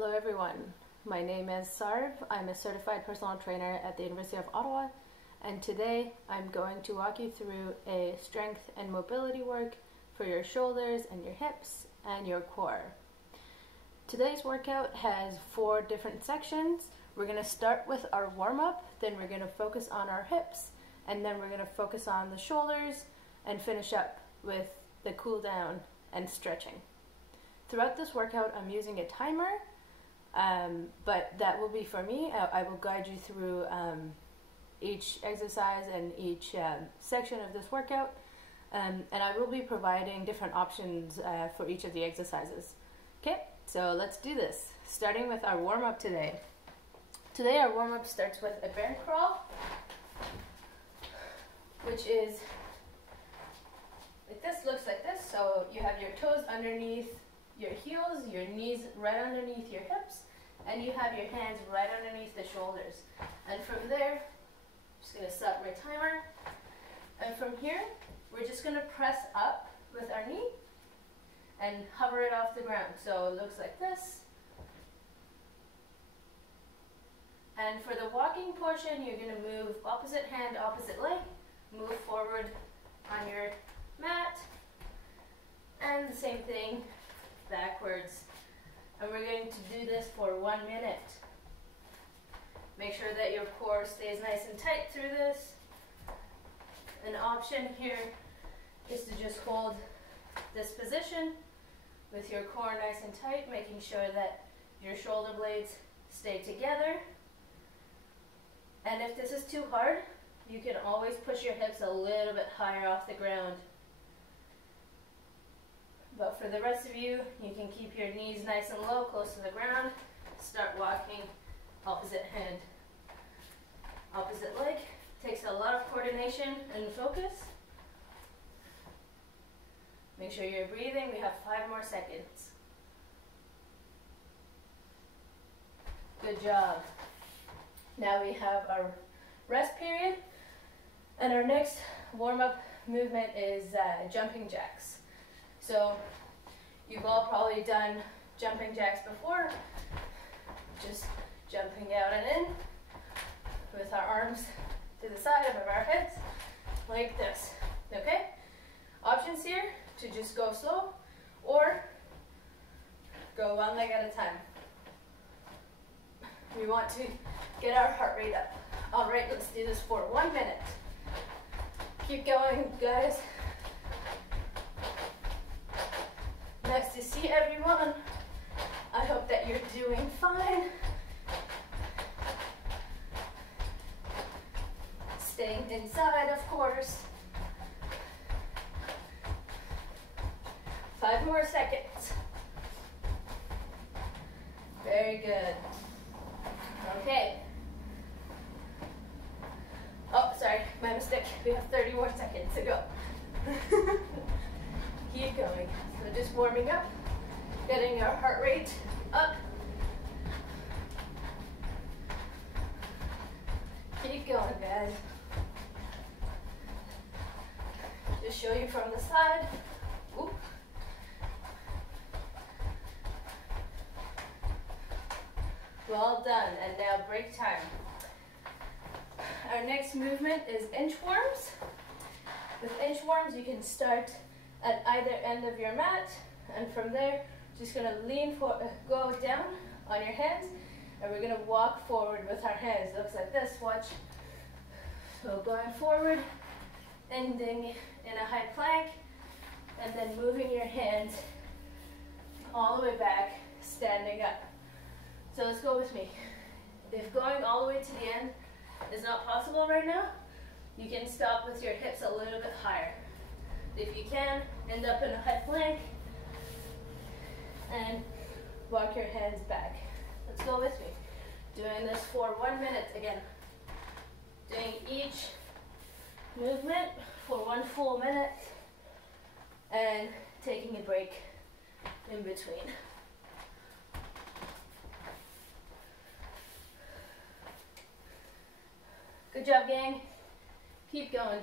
Hello everyone, my name is Sarv. I'm a certified personal trainer at the University of Ottawa, and today I'm going to walk you through a strength and mobility work for your shoulders and your hips and your core. Today's workout has 4 different sections. We're going to start with our warm-up, then we're going to focus on our hips, and then we're going to focus on the shoulders and finish up with the cool down and stretching. Throughout this workout, I'm using a timer, but that will be for me. I will guide you through each exercise and each section of this workout, and I will be providing different options for each of the exercises. Okay, so let's do this. Starting with our warm-up today. Today our warm-up starts with a bear crawl, which is like this, looks like this. So you have your toes underneath your heels, your knees right underneath your hips, and you have your hands right underneath the shoulders. And from there, I'm just going to set my timer. And from here, we're just going to press up with our knee and hover it off the ground. So it looks like this. And for the walking portion, you're going to move opposite hand, opposite leg, move forward on your mat, and the same thing backwards. And we're going to do this for 1 minute. Make sure that your core stays nice and tight through this. An option here is to just hold this position with your core nice and tight, making sure that your shoulder blades stay together. And if this is too hard, you can always push your hips a little bit higher off the ground. But for the rest of you, you can keep your knees nice and low, close to the ground. Start walking opposite hand, opposite leg. Takes a lot of coordination and focus. Make sure you're breathing. We have 5 more seconds. Good job. Now we have our rest period. And our next warm-up movement is jumping jacks. So you've all probably done jumping jacks before, just jumping out and in with our arms to the side above our heads, like this, okay? Options here to just go slow or go 1 leg at a time. We want to get our heart rate up. All right, let's do this for 1 minute. Keep going, guys. Nice to see everyone. I hope that you're doing fine. Staying inside, of course. 5 more seconds. Very good. Okay. Oh, sorry, my mistake. We have 30 more seconds to go. Keep going. So just warming up, getting our heart rate up. Keep going, guys. Just show you from the side. Oop. Well done, and now break time. Our next movement is inchworms. With inchworms, you can start at either end of your mat, and from there, just gonna go down on your hands, and we're gonna walk forward with our hands. Looks like this, watch. So going forward, ending in a high plank, and then moving your hands all the way back, standing up. So let's go with me. If going all the way to the end is not possible right now, you can stop with your hips a little bit higher. If you can, end up in a high plank and walk your hands back. Let's go with me. Doing this for 1 minute again. Doing each movement for 1 full minute and taking a break in between. Good job, gang. Keep going.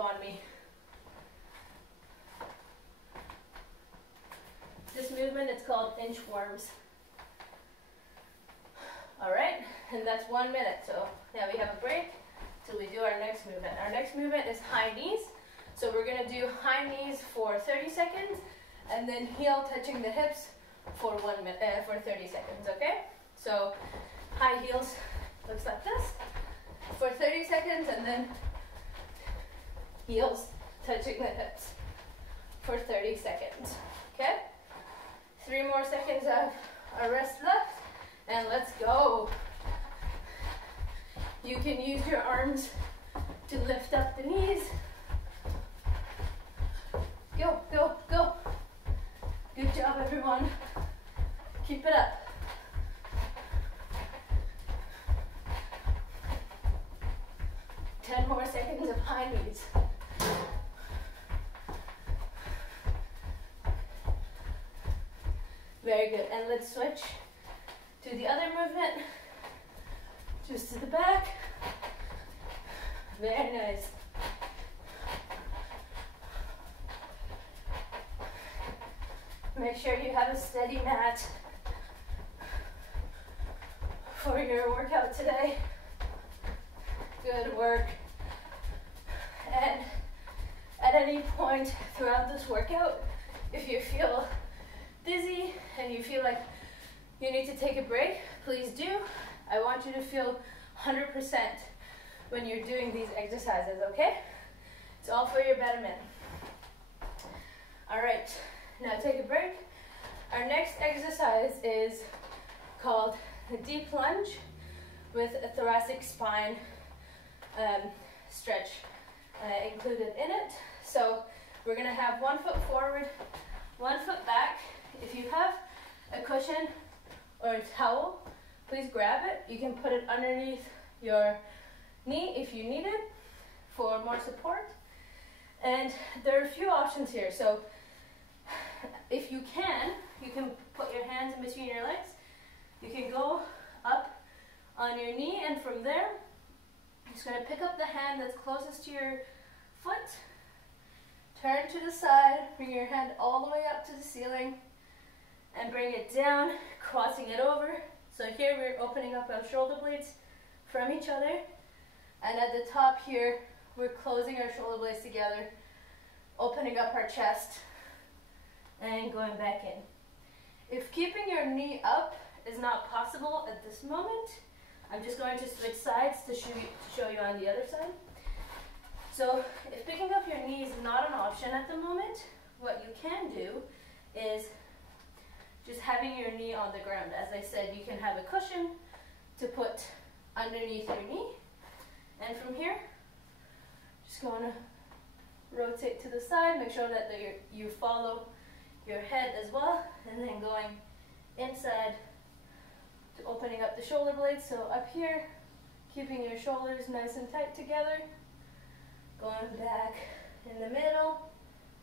on me. This movement is called inchworms. All right, and that's 1 minute. So now we have a break till we do our next movement. Our next movement is high knees. So we're gonna do high knees for 30 seconds and then heel touching the hips for 30 seconds, okay? So high heels looks like this for 30 seconds and then heels touching the hips for 30 seconds, okay? 3 more seconds of a rest left, and let's go. You can use your arms to lift up the knees. Go, go, go. Good job, everyone. Keep it up. Ten more seconds of high knees. Very good, and let's switch to the other movement. Just to the back. Very nice. Make sure you have a steady mat for your workout today. Good work. And at any point throughout this workout, if you feel dizzy and you feel like you need to take a break, please do. I want you to feel 100% when you're doing these exercises, okay? It's all for your betterment. All right, now take a break. Our next exercise is called a deep lunge with a thoracic spine stretch included in it. So we're gonna have 1 foot forward, 1 foot back. If you have a cushion or a towel, please grab it. You can put it underneath your knee if you need it for more support. And there are a few options here. So if you can put your hands in between your legs. You can go up on your knee, and from there, you're just gonna pick up the hand that's closest to your foot, turn to the side, bring your hand all the way up to the ceiling, and bring it down, crossing it over. So here we're opening up our shoulder blades from each other, and at the top here, we're closing our shoulder blades together, opening up our chest, and going back in. If keeping your knee up is not possible at this moment, I'm just going to switch sides to show you on the other side. So if picking up your knee is not an option at the moment, what you can do is just having your knee on the ground. As I said, you can have a cushion to put underneath your knee. And from here, just going to rotate to the side, make sure that you follow your head as well, and then going inside to opening up the shoulder blades. So up here, keeping your shoulders nice and tight together, going back in the middle,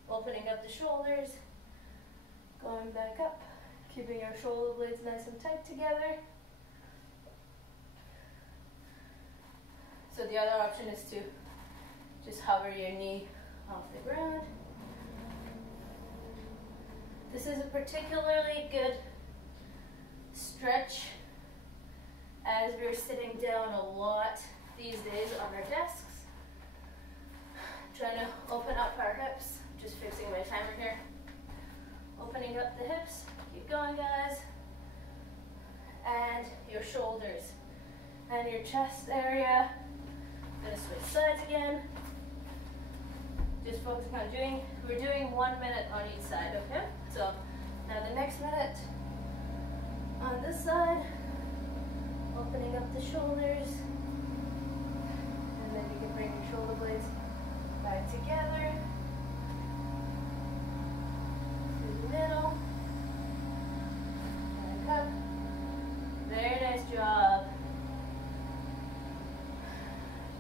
opening up the shoulders, going back up, keeping your shoulder blades nice and tight together. So the other option is to just hover your knee off the ground. This is a particularly good stretch as we're sitting down a lot these days on our desks. Trying to open up our hips. Just fixing my timer here. Opening up the hips. Keep going, guys. And your shoulders and your chest area. Gonna switch sides again. Just focusing on we're doing 1 minute on each side, okay? So now the next minute on this side, opening up the shoulders, and then you can bring your shoulder blades back together, through the middle, back up. Very nice job.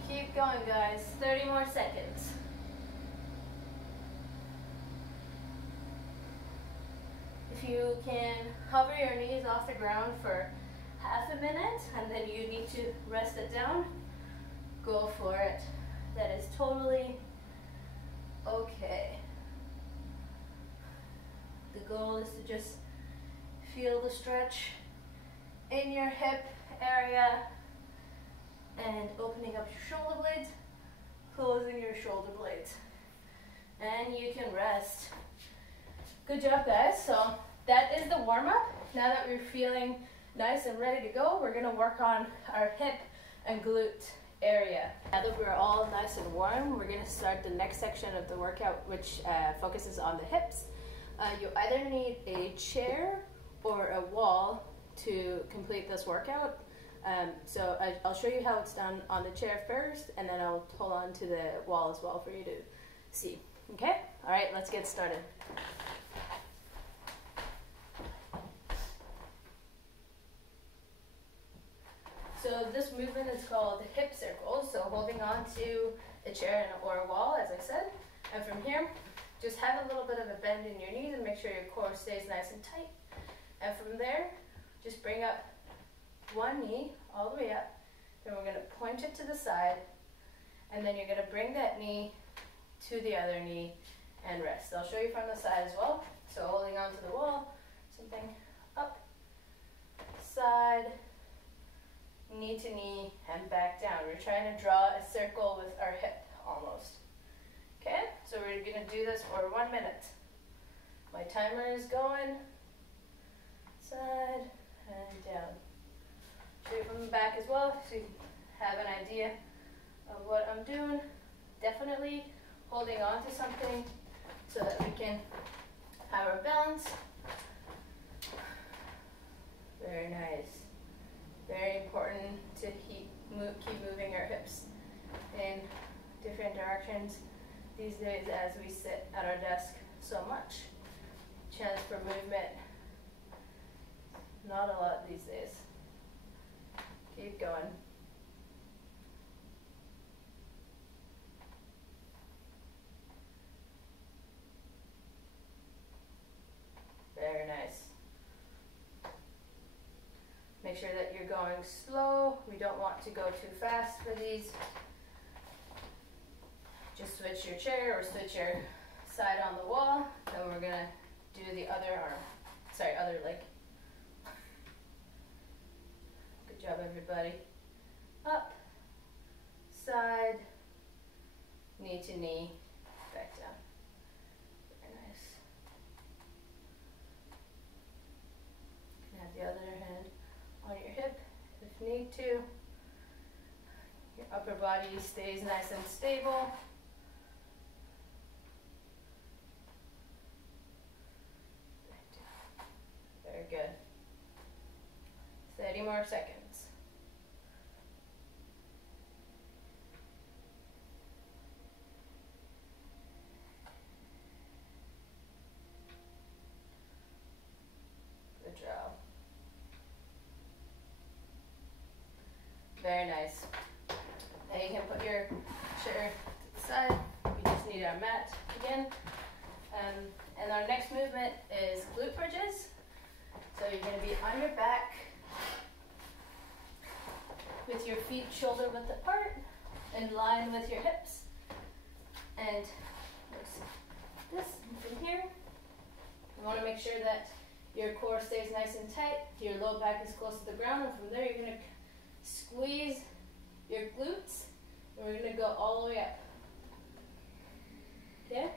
Keep going, guys. 30 more seconds. If you can hover your knees off the ground for half a minute and then you need to rest it down, go for it. That is totally Okay. The goal is to just feel the stretch in your hip area and opening up your shoulder blades, closing your shoulder blades. And you can rest. Good job, guys. So that is the warm-up. Now that we're feeling nice and ready to go, we're gonna work on our hip and glute area. Now that we're all nice and warm, we're gonna start the next section of the workout, which focuses on the hips. You either need a chair or a wall to complete this workout. So I'll show you how it's done on the chair first, and then I'll hold on to the wall as well for you to see. Okay? All right, let's get started. So this movement is called hip circles. So holding on to a chair or a wall, as I said. And from here, just have a little bit of a bend in your knees and make sure your core stays nice and tight. And from there, just bring up one knee all the way up. Then we're gonna point it to the side. And then you're gonna bring that knee to the other knee and rest. I'll show you from the side as well. So holding onto the wall, something up, side, knee to knee, and back down. We're trying to draw a circle with our hip almost. Okay, so we're gonna do this for 1 minute. My timer is going, side and down. Show you from the back as well, so you have an idea of what I'm doing. Definitely holding on to something so that we can have our balance. Very nice. Very important to keep moving our hips in different directions these days as we sit at our desk so much. Chance for movement, not a lot these days. Keep going. Very nice. Make sure that you're going slow. We don't want to go too fast for these. Just switch your chair or switch your side on the wall. Then we're gonna do the other arm. Sorry, other leg. Good job, everybody. Up, side, knee to knee, back down. Very nice. You can have the other hand on your hip if need to. Your upper body stays nice and stable. Very good. 30 more seconds. Good job. Very nice. Now you can put your chair to the side. We just need our mat again. And our next movement is glute bridges. So you're going to be on your back with your feet shoulder width apart, in line with your hips. And this from here. You want to make sure that your core stays nice and tight. Your low back is close to the ground. And from there, you're going to squeeze your glutes. And we're going to go all the way up. Okay?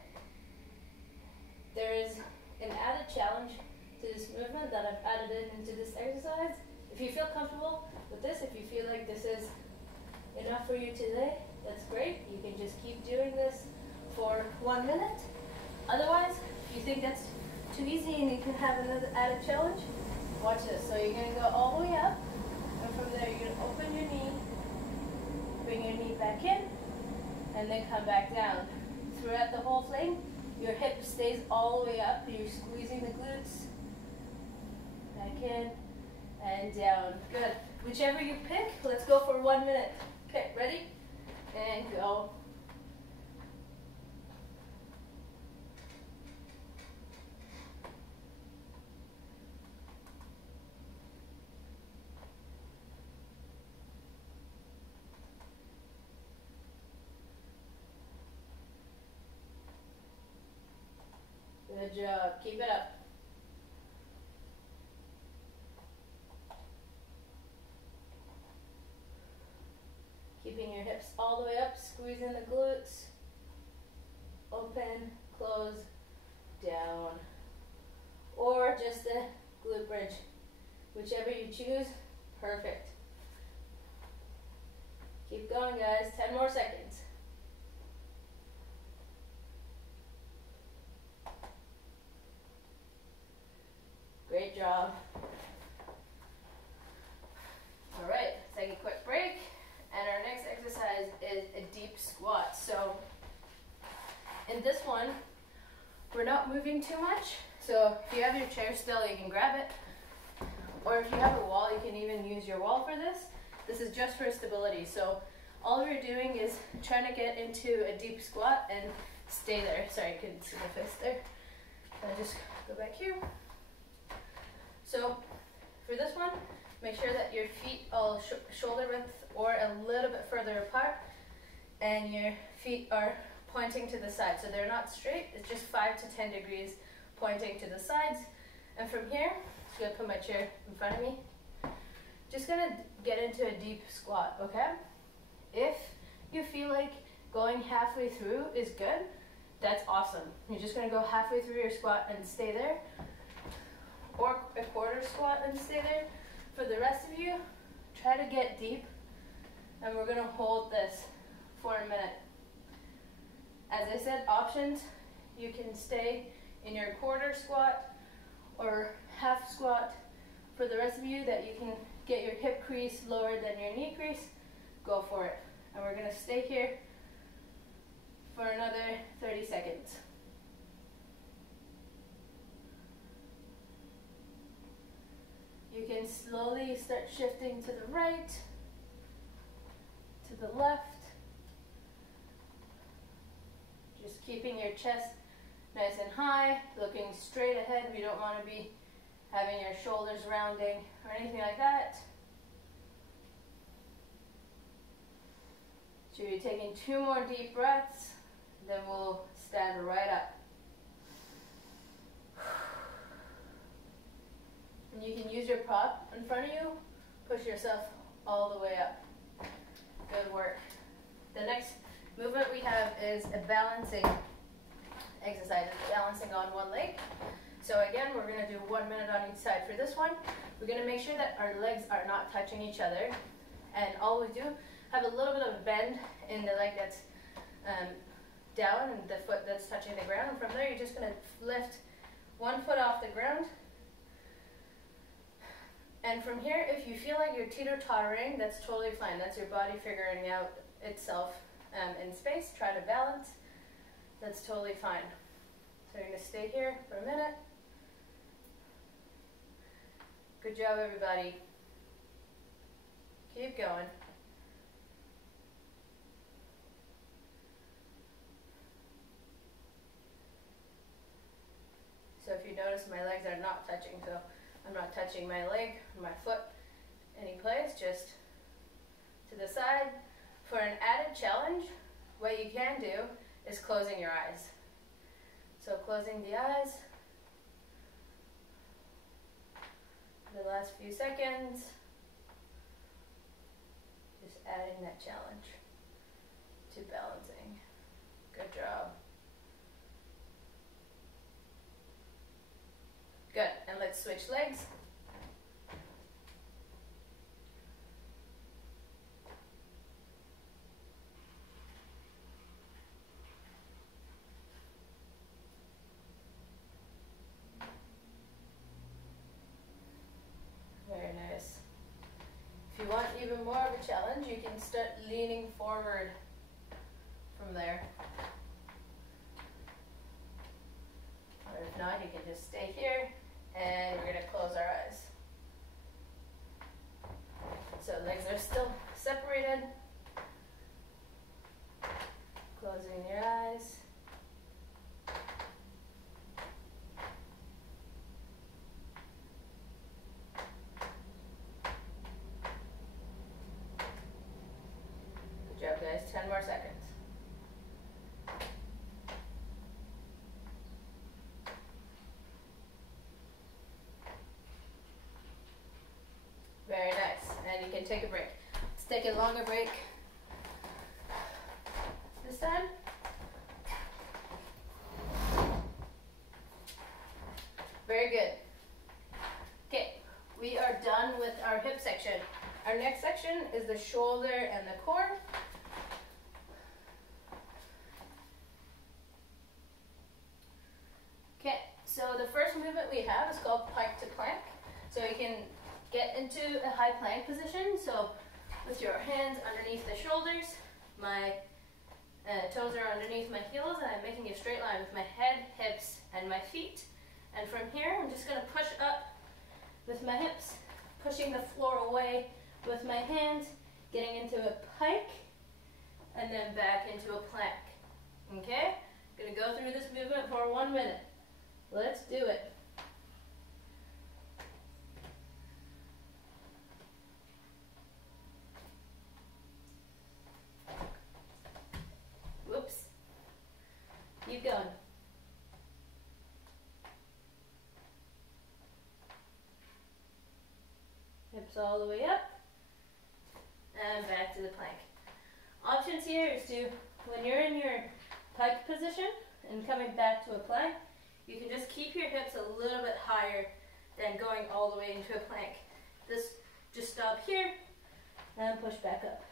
There is an added challenge to this movement that I've added into this exercise. If you feel comfortable with this, if you feel like this is enough for you today, that's great. You can just keep doing this for 1 minute. Otherwise, if you think that's too easy and you can have another added challenge, watch this. So you're going to go all the way up, and from there you're going to open your knee, bring your knee back in, and then come back down. Throughout the whole thing, your hip stays all the way up. You're squeezing the glutes. Back in and down. Good. Whichever you pick, let's go for 1 minute. Okay, ready? And go. Good job. Keep it up. Keeping your hips all the way up, squeezing the glutes. Open, close, down. Or just a glute bridge. Whichever you choose, perfect. Keep going, guys. 10 more seconds. Great job. All right, take a quick break. And our next exercise is a deep squat. So in this one, we're not moving too much. So if you have your chair still, you can grab it. Or if you have a wall, you can even use your wall for this. This is just for stability. So all we're doing is trying to get into a deep squat and stay there. Sorry, I couldn't see my fist there. I'll just go back here. So for this one, make sure that your feet all shoulder width or a little bit further apart, and your feet are pointing to the side. So they're not straight, it's just 5 to 10 degrees pointing to the sides. And from here, I'm gonna put my chair in front of me. Just gonna get into a deep squat, okay? If you feel like going halfway through is good, that's awesome. You're just gonna go halfway through your squat and stay there, or a quarter squat and stay there. For the rest of you, try to get deep, and we're gonna hold this for a minute. As I said, options, you can stay in your quarter squat or half squat. For the rest of you that you can get your hip crease lower than your knee crease, go for it. And we're gonna stay here for another 30 seconds. You can slowly start shifting to the right, to the left. Just keeping your chest nice and high, looking straight ahead. We don't want to be having your shoulders rounding or anything like that. So you're taking 2 more deep breaths, then we'll stand right up. And you can use your prop in front of you, push yourself all the way up. Good work. The next movement we have is a balancing exercise, balancing on one leg. So again, we're gonna do 1 minute on each side. For this one, we're gonna make sure that our legs are not touching each other. And all we do, have a little bit of a bend in the leg that's down and the foot that's touching the ground. And from there, you're just gonna lift one foot off the ground. And from here, if you feel like you're teeter-tottering, that's totally fine. That's your body figuring out itself in space. Try to balance. That's totally fine. So you're going to stay here for a minute. Good job, everybody. Keep going. So if you notice, my legs are not touching, so I'm not touching my leg or my foot any place, just to the side. For an added challenge, what you can do is closing your eyes. So closing the eyes for the last few seconds, just adding that challenge to balancing. Good job. Good, and let's switch legs. Very nice. If you want even more of a challenge, you can start leaning forward from there. Or if not, you can just stay here. And we're going to close our eyes. So legs are still separated. Closing your eyes. Good job, guys. 10 more seconds. can take a break. Let's take a longer break this time. Very good. Okay, we are done with our hip section. Our next section is the shoulder and the core. Okay, so the first movement we have is called pike to plank. So you can get into a high plank position. So with your hands underneath the shoulders, my toes are underneath my heels, and I'm making a straight line with my head, hips, and my feet. And from here, I'm just going to push up with my hips, pushing the floor away with my hands, getting into a pike, and then back into a plank. Okay? I'm going to go through this movement for 1 minute. Let's do it. Whoops. Keep going. Hips all the way up, and back to the plank. Options here is to, when you're in your pike position and coming back to a plank, you can just keep your hips a little bit higher than going all the way into a plank. Just stop here and push back up.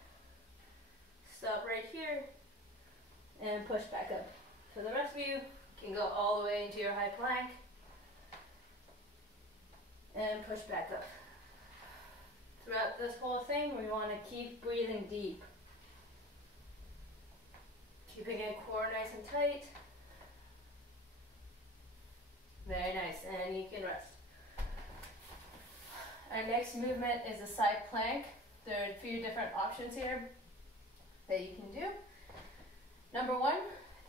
Stop right here and push back up. For the rest of you, can go all the way into your high plank and push back up. Throughout this whole thing, we want to keep breathing deep. Keeping your core nice and tight. Very nice, and you can rest. Our next movement is a side plank. There are a few different options here that you can do. Number one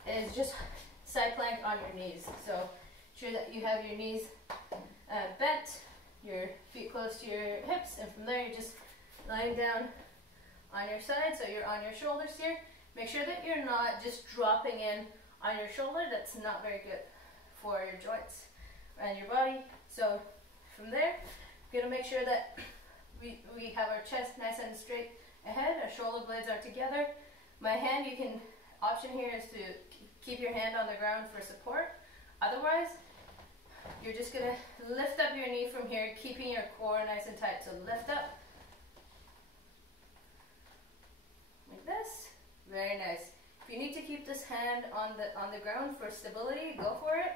is just side plank on your knees. So ensure that you have your knees bent, your feet close to your hips, and from there you're just lying down on your side, so you're on your shoulders here. Make sure that you're not just dropping in on your shoulder. That's not very good for your joints and your body. So from there, we're going to make sure that we have our chest nice and straight ahead, our shoulder blades are together. My hand, option here is to keep your hand on the ground for support. Otherwise, you're just going to lift up your knee from here, keeping your core nice and tight. So lift up, like this. Very nice. If you need to keep this hand on the ground for stability, go for it.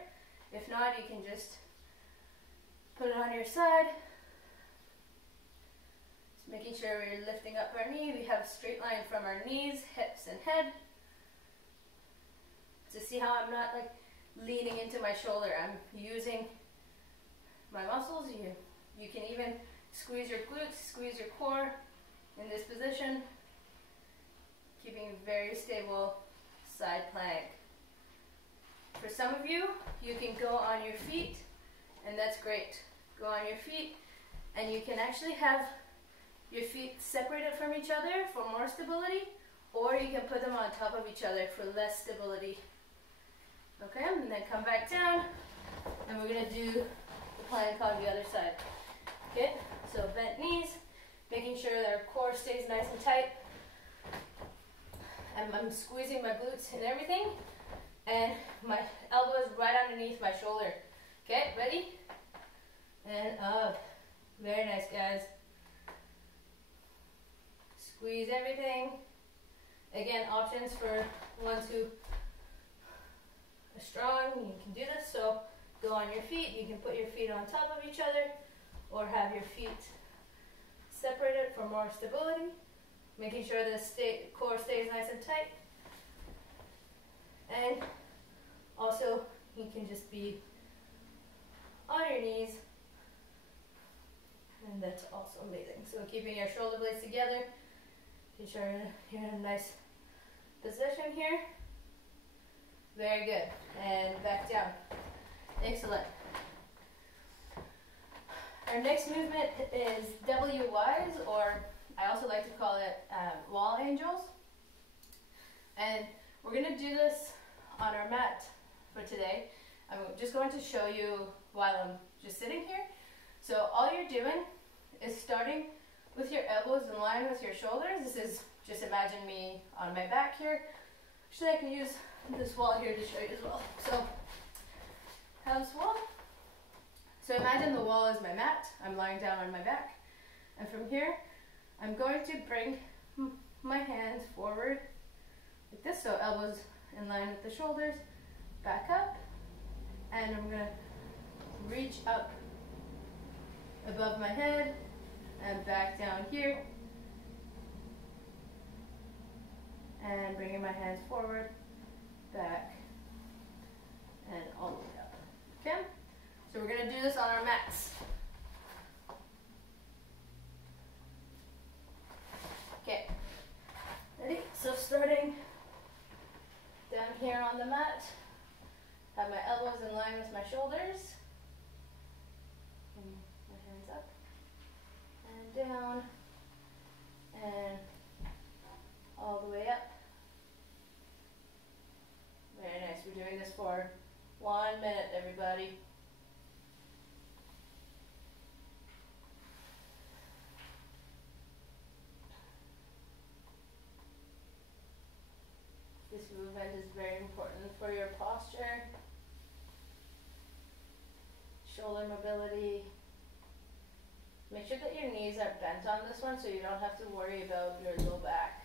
If not, you can just put it on your side. Just making sure we're lifting up our knee. We have a straight line from our knees, hips, and head. To see how I'm not like leaning into my shoulder. I'm using my muscles. You can even squeeze your glutes, squeeze your core in this position. Keeping a very stable side plank. For some of you, you can go on your feet, and that's great. Go on your feet, and you can actually have your feet separated from each other for more stability, or you can put them on top of each other for less stability. Okay, and then come back down, and we're going to do the plank on the other side. Okay, so bent knees, making sure that our core stays nice and tight. And I'm squeezing my glutes and everything, and my elbow is right underneath my shoulder. Okay, ready? And up. Very nice, guys. Squeeze everything. Again, options for ones who are strong, you can do this. So go on your feet. You can put your feet on top of each other, or have your feet separated for more stability. Making sure the core stays nice and tight. And also, you can just be on your knees. And that's also amazing. So keeping your shoulder blades together. Make sure you're in a nice position here. Very good. And back down. Excellent. Our next movement is WYs, or I also like to call it wall angels. And we're going to do this on our mat for today. I'm just going to show you while I'm just sitting here. So all you're doing is starting with your elbows in line with your shoulders. This is, just imagine me on my back here. Actually, I can use this wall here to show you as well. So, house wall. So imagine the wall is my mat. I'm lying down on my back. And from here, I'm going to bring my hands forward like this, so elbows in line with the shoulders, back up, and I'm gonna reach up above my head and back down here, and bringing my hands forward, back, and all the way up. Okay? So we're gonna do this on our mats. Okay, ready? So starting down here on the mat, have my elbows in line with my shoulders, and my hands up and down and all the way up. Very nice. We're doing this for 1 minute, everybody. This movement is very important for your posture, shoulder mobility. Make sure that your knees are bent on this one so you don't have to worry about your low back.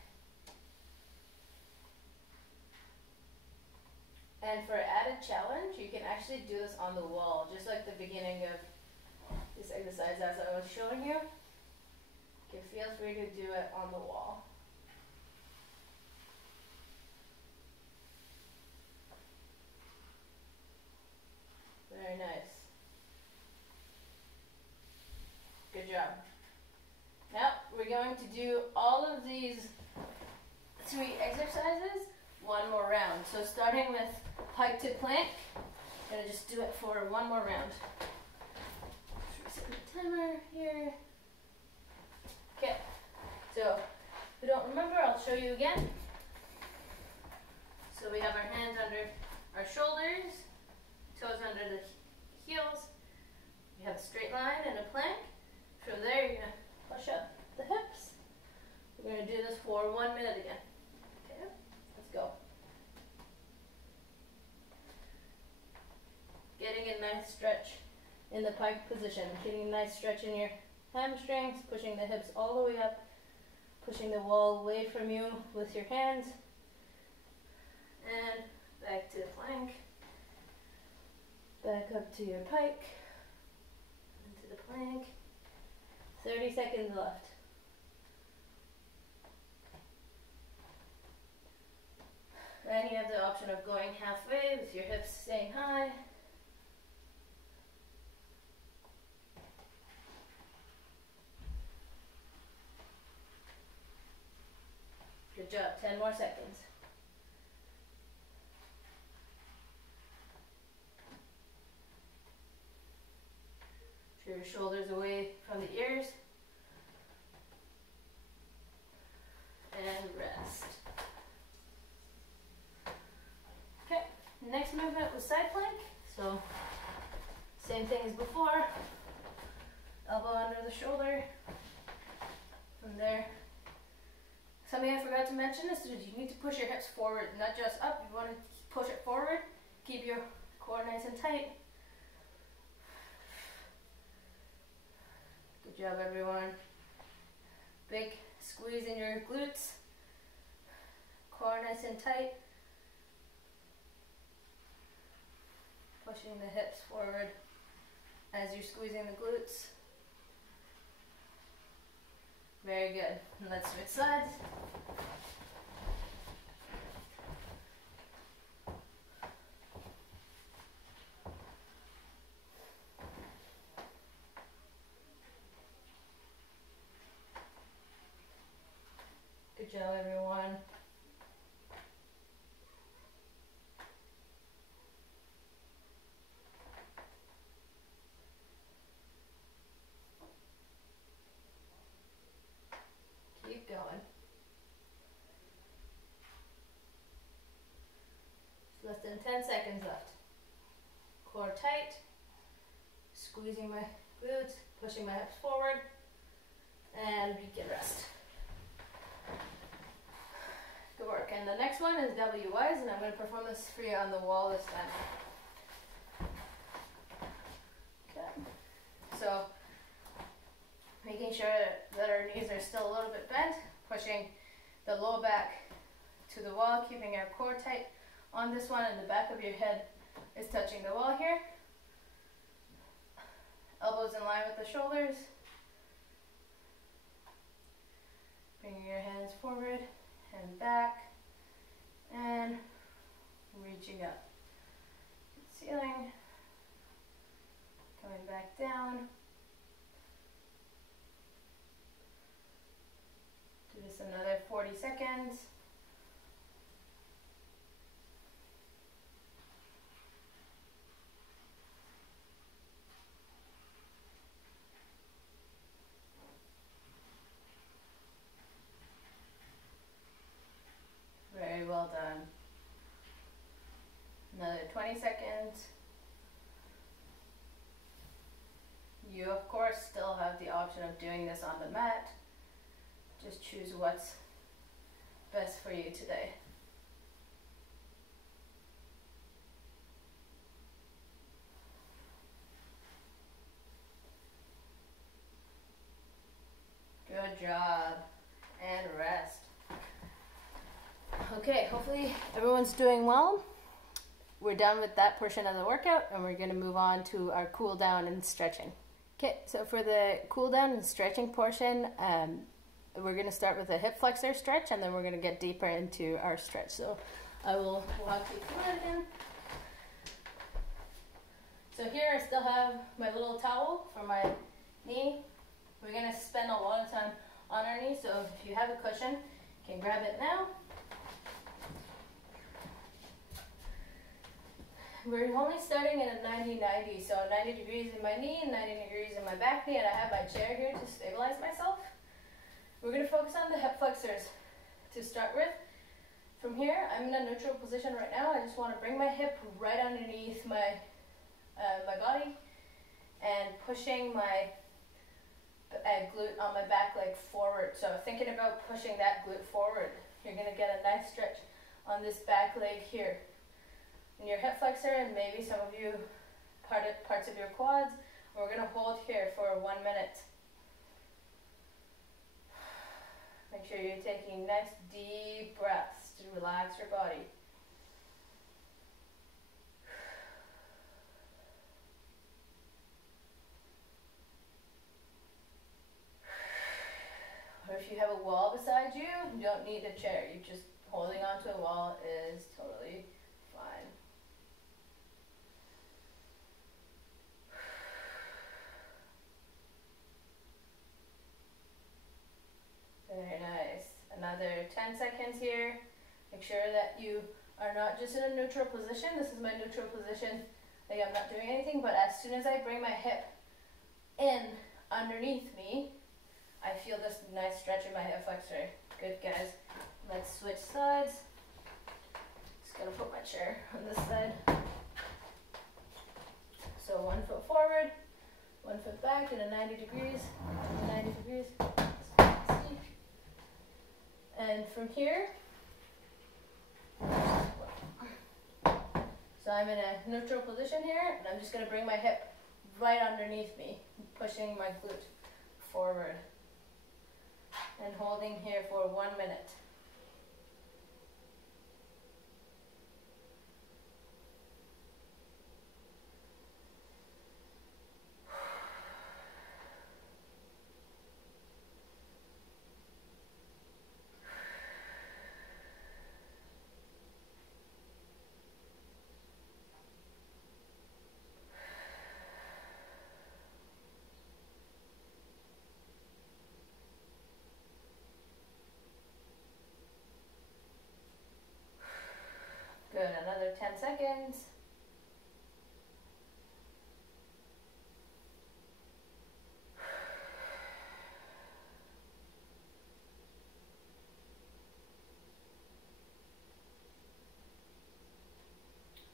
And for added challenge, you can actually do this on the wall, just like the beginning of this exercise as I was showing you. You can feel free to do it on the wall. Very nice. Good job. Now we're going to do all of these 3 exercises one more round. So starting with pike to plank, I'm going to just do it for one more round. Reset the timer here. Okay, so if you don't remember, I'll show you again. So we have our hands under our shoulders, toes under the heels. We have a straight line and a plank. From there, you're going to push up the hips. We're going to do this for 1 minute again. Okay, let's go. Getting a nice stretch in the pike position. Getting a nice stretch in your hamstrings, pushing the hips all the way up, pushing the wall away from you with your hands. And back to the plank. Back up to your pike. Into the plank. 30 seconds left. Then you have the option of going halfway with your hips staying high. Good job, 10 more seconds. Draw your shoulders away from the ears. And rest. Okay, next movement was side plank. So, same thing as before. Elbow under the shoulder. From there. Something I forgot to mention is that you need to push your hips forward, not just up. You want to push it forward. Keep your core nice and tight. Good job, everyone. Big squeeze in your glutes. Core nice and tight. Pushing the hips forward as you're squeezing the glutes. Very good. And let's switch sides. Good job, everyone. Keep going. Less than 10 seconds left. Core tight. Squeezing my glutes, pushing my hips forward. and we can rest. Good work. And the next one is WYs, and I'm going to perform this for you on the wall this time. Okay. So, making sure that our knees are still a little bit bent, pushing the low back to the wall, keeping our core tight on this one, and the back of your head is touching the wall here. Elbows in line with the shoulders. Bringing your hands forward and back, and reaching up to the ceiling, coming back down. Do this another 40 seconds. Very well done. Another 20 seconds. You, of course, still have the option of doing this on the mat. Just choose what's best for you today. Good job. And rest. Okay, hopefully everyone's doing well. We're done with that portion of the workout, and we're going to move on to our cool down and stretching. Okay, so for the cool down and stretching portion, we're going to start with a hip flexor stretch, and then we're going to get deeper into our stretch. So I will walk you through it again. So here I still have my little towel for my knee. We're going to spend a lot of time on our knee, so if you have a cushion, you can grab it now. We're only starting at a 90-90, so 90 degrees in my knee and 90 degrees in my back knee, and I have my chair here to stabilize myself. We're going to focus on the hip flexors to start with. From here, I'm in a neutral position right now. I just want to bring my hip right underneath my body and pushing my glute on my back leg forward. So thinking about pushing that glute forward, you're going to get a nice stretch on this back leg here. In your hip flexor, and maybe some of you parts of your quads. We're going to hold here for 1 minute. Make sure you're taking nice deep breaths to relax your body. Or if you have a wall beside you, you don't need a chair. You just holding onto a wall is totally fine. Very nice. Another 10 seconds here. Make sure that you are not just in a neutral position. This is my neutral position. Like I'm not doing anything, but as soon as I bring my hip in underneath me, I feel this nice stretch in my hip flexor. Good, guys. Let's switch sides. Just gonna put my chair on this side. So 1 foot forward, 1 foot back in a 90 degrees, 90 degrees. And from here, so I'm in a neutral position here, and I'm just going to bring my hip right underneath me, pushing my glute forward, and holding here for 1 minute. Good, another 10 seconds.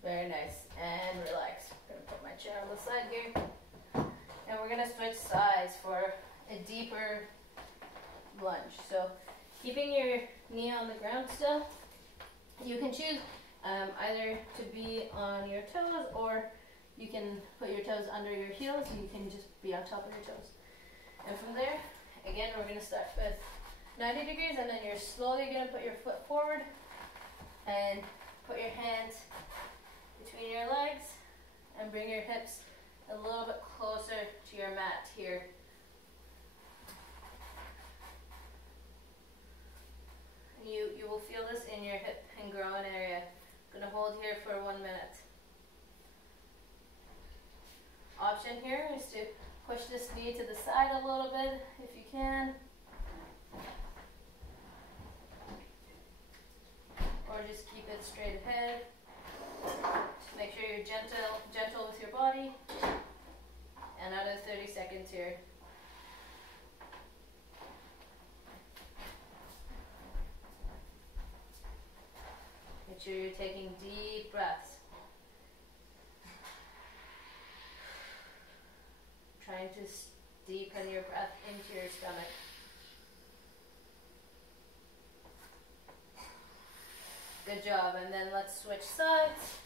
Very nice, and relax. I'm gonna put my chair on the side here. And we're gonna switch sides for a deeper lunge. So keeping your knee on the ground still. You can choose either to be on your toes, or you can put your toes under your heels. You can just be on top of your toes. And from there, again, we're going to start with 90 degrees, and then you're slowly going to put your foot forward and put your hands between your legs and bring your hips a little bit closer to your mat here. You will feel this in your hip and groin area. I'm going to hold here for 1 minute. Option here is to push this knee to the side a little bit if you can. Or just keep it straight ahead. Just make sure you're gentle with your body. Another 30 seconds here. Make sure you're taking deep breaths. Trying to deepen your breath into your stomach. Good job, and then let's switch sides.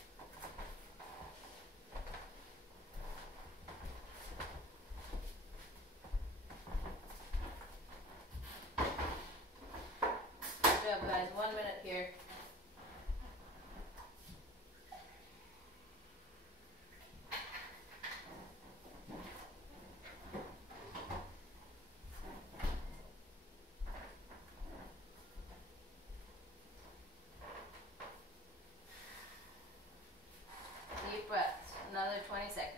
Good job, guys. 1 minute here. Deep breaths. Another 20 seconds.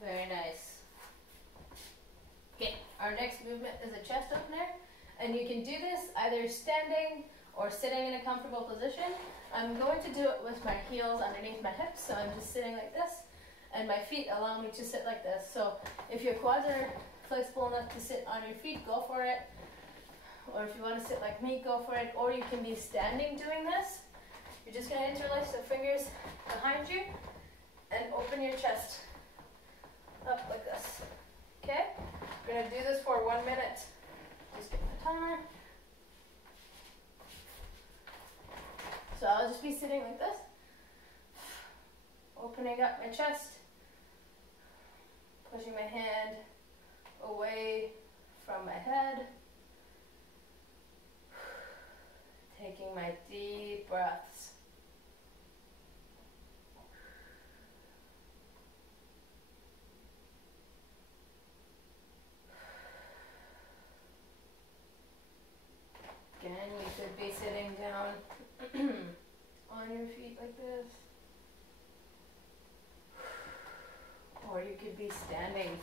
Very nice. Okay, our next movement is a chest opener, and you can do this either standing or sitting in a comfortable position. I'm going to do it with my heels underneath my hips, so I'm just sitting like this, and my feet allow me to sit like this. So if your quads are flexible enough to sit on your feet, go for it. Or if you want to sit like me, go for it. Or you can be standing doing this. You're just going to interlace the fingers behind you and open your chest up like this. Okay? We're going to do this for 1 minute. Just get my timer. So I'll just be sitting like this, opening up my chest, pushing my hand away from my head, taking my deep breaths. Again, you could be sitting down on your feet like this, or you could be standing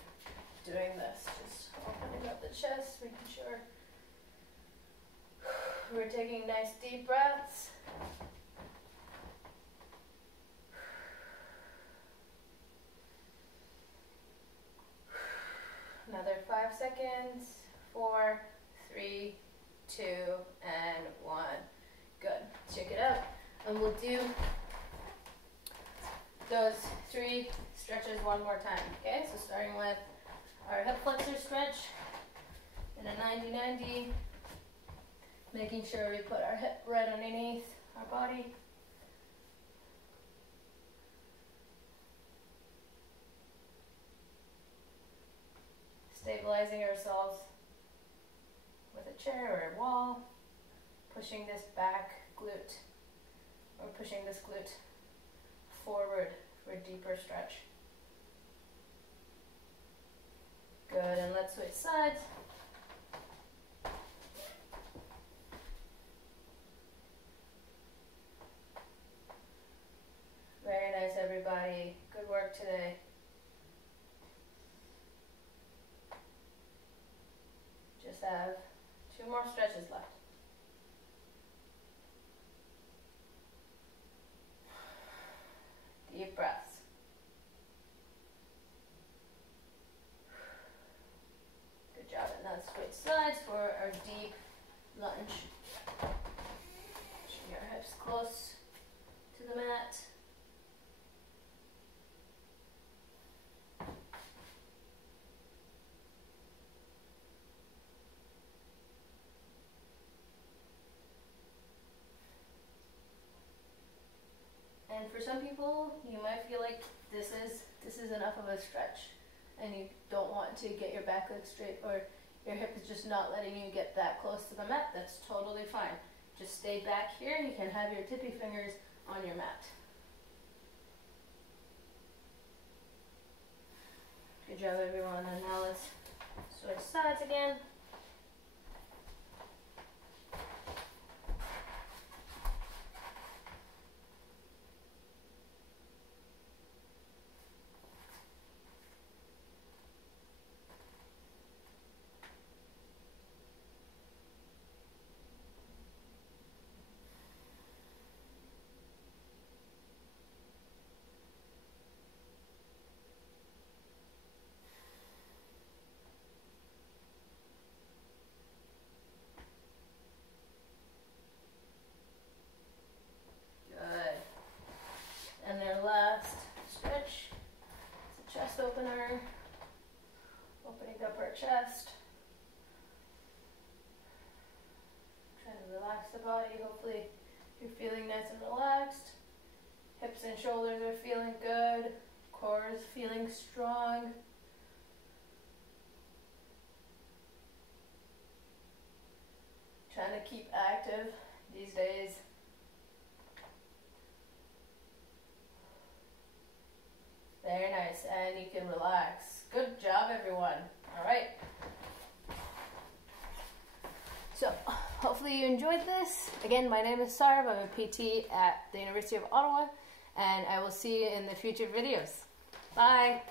doing this, just opening up the chest, making sure we're taking nice deep breaths. Another 5 seconds. 4, 3, 2, and 1. Good. Check it out. And we'll do those 3 stretches one more time. Okay, so starting with our hip flexor stretch in a 90-90, making sure we put our hip right underneath our body. Stabilizing ourselves with a chair or a wall, pushing this back glute, or pushing this glute forward for a deeper stretch. Good, and let's switch sides. Very nice, everybody. Good work today. Just have 2 more stretches left. Deep breaths. Good job. And let's switch sides for our deep lunge. Bring our hips close to the mat. And for some people, you might feel like this is enough of a stretch and you don't want to get your back leg straight, or your hip is just not letting you get that close to the mat. That's totally fine. Just stay back here. You can have your tippy fingers on your mat. Good job, everyone. And now let's switch sides again. Opener, opening up our chest, trying to relax the body. Hopefully you're feeling nice and relaxed. Hips and shoulders are feeling good, core is feeling strong. Trying to keep active these days. Very nice, and you can relax. Good job, everyone. All right. So, hopefully you enjoyed this. Again, my name is Sarv. I'm a PT at the University of Ottawa, and I will see you in the future videos. Bye.